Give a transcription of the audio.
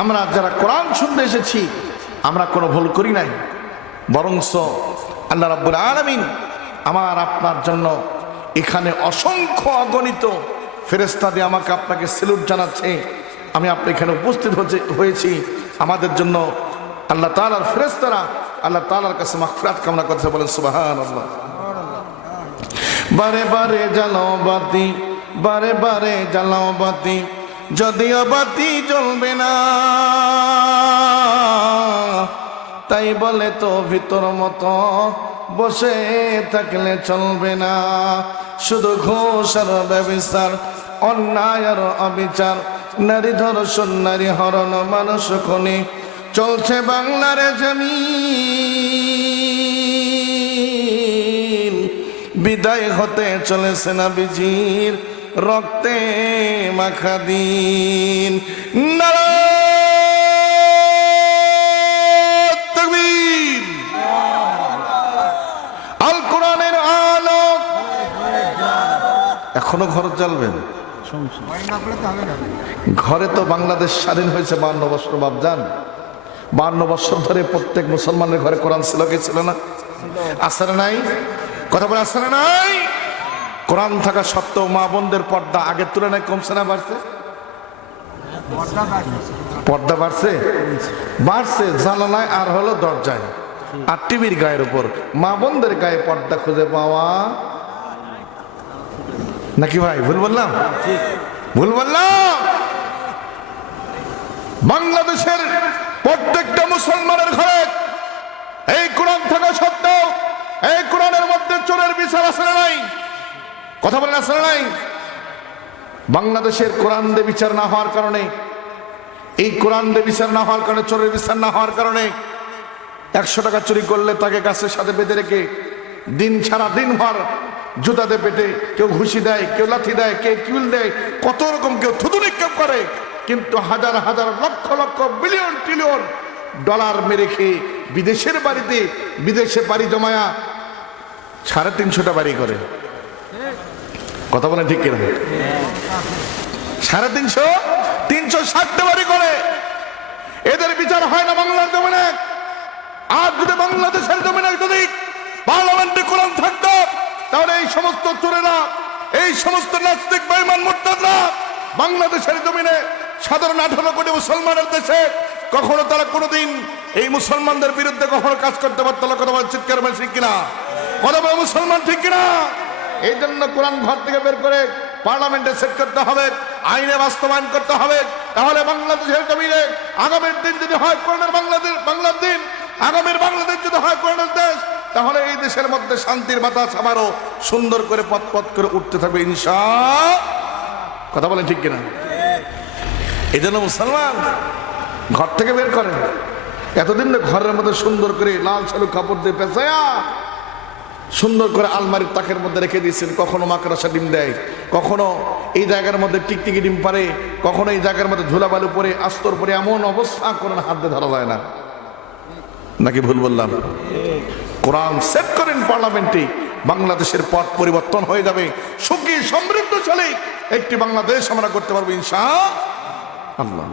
আমরা যারা কোরআন শুনতে এসেছি আমরা কোনো ভুল করি নাই, বরংস আল্লাহ রাব্বুল আলামিন আমার আপনার জন্য এখানে অসংখ্য অগণিত ফেরেশতা দিয়ে আমাকে আপনাকে স্যালুট জানাচ্ছে। আমি আপনি এখানে উপস্থিত হয়েছি আমাদের জন্য আল্লাহ তাআলার ফেরেশতারা আল্লাহ তাআলার কাছে মাগফিরাত কামনা করছে। বলেন সুবহানাল্লাহ। বারে বারে জ্বালাও বাতি, বারে বারে জ্বালাও বাতি, যদিও বাতি জ্বলবে না, তাই বলে তো ভিতর মতো বসে থাকলে চলবে না। শুধু ঘুষ আর ব্যভিচার, অন্যায় আর অবিচার, নারী ধর্ষণ, নারী হরণ, মানুষ খুনি চলছে বাংলার জমিন। বিদায় হতে চলেছে নবীজির রক্তে মাখা দিন। আল কোরআনের আলো এখনো ঘর জ্বালবেন? ঘরে তো বাংলাদেশ স্বাধীন হয়েছে 52 বছর বাপজান। 52 বছর ধরে প্রত্যেক মুসলমানের ঘরে কোরআন ছিল কি ছিল না? আসলে নাই? কথা বলে আসলে নাই? কোরআন থাকা সত্ত্বেও মা বোনদের পর্দা আগের তুলনায় কমছে না বাড়ছে? পর্দা বাড়ছে, বাড়ছে জানালায় আর হলো দরজায় আর টিভির গায়ের উপর। মা বোনদের গায়ে পর্দা খুঁজে পাওয়া নাকি ভাই? ভুল বললাম? ভুল বললাম? বাংলাদেশের প্রত্যেকটা মুসলমানের ঘরে এই কোরআন থাকা সত্ত্বেও এই কোরআনের মধ্যে চোরের বিচার আছে না নাই? কথা বলেন আছে না নাই? বাংলাদেশের কোরআন দিয়ে বিচার না হওয়ার কারণে, এই কোরআন দিয়ে বিচার না হওয়ার কারণে, চোরের বিচার না হওয়ার কারণে 100 টাকা চুরি করলে তাকে গাছের সাথে বেঁধে রেখে দিন ছাড়া দিন ভর জুতাতে পেটে কেউ ঘুষি দেয়, কেউ লাথি দেয়, কেউ কিউল দেয়, কত রকম কেউ থুতু নিক্ষেপ করে, কিন্তু হাজার হাজার lakh lakh billion trillion dollar মেরে খেয়ে বিদেশের বাড়িতে বিদেশে বাড়ি জমায়া 350টা বাড়ি করে। কথা বলেন ঠিক কিনা? 350, 360টা বাড়ি করে। এদের বিচার হয় না বাংলার জমিনে। আর যদি বাংলাদেশের জমিনে যদি পার্লামেন্টে কোরআন থাকতো তাহলে এই সমস্ত চোরেরা, এই সমস্ত নাস্তিক বেঈমান মুরতাদরা বাংলাদেশের জমিনে সাধারণ 18 কোটি মুসলমানের দেশে কখনো তারা কোনোদিন এই মুসলমানদের বিরুদ্ধে কখনো কাজ করতে পারত না। কথা বলে চিৎকার করে ঠিক কিনা? কথা বলে মুসলমান ঠিক কিনা? এই জন্য কোরআন ঘর থেকে বের করে পার্লামেন্টে সেট করতে হবে, আইনে বাস্তবায়ন করতে হবে। তাহলে বাংলাদেশের জমিনে আগামীর দিন যদি হয় কোরআনের বাংলার দিন, আগামীর বাংলাদেশ যদি হয় কোরআনের দেশ, তাহলে এই দেশের মধ্যে শান্তির বাতাস আবারও সুন্দর করে পথ পথ করে উঠতে থাকবে ইনশাআল্লাহ। কথা বলেন ঠিক কিনা? এই জন্য মুসলমান ঘর থেকে বের করেন। এতদিন ঘরের মধ্যে সুন্দর করে লাল শালু কাপড় দিয়ে পেঁচায়া সুন্দর করে আলমারির তাকের মধ্যে রেখে দিয়েছেন। কখনো মাকড়সা ডিম দেয়, কখনো এই জায়গার মধ্যে টিকটিকি ডিম পারে, কখনো এই জায়গার মধ্যে ধুলাবালু পরে আস্তর পরে, এমন অবস্থা কোরআন হাত দিয়ে ধরা যায় না। নাকি ভুল বললাম? কোরআন সেট করেন পার্লামেন্টে, বাংলাদেশের পথ পরিবর্তন হয়ে যাবে। সুখী সমৃদ্ধশালী একটি বাংলাদেশ আমরা করতে পারবো ইনশাআল্লাহ।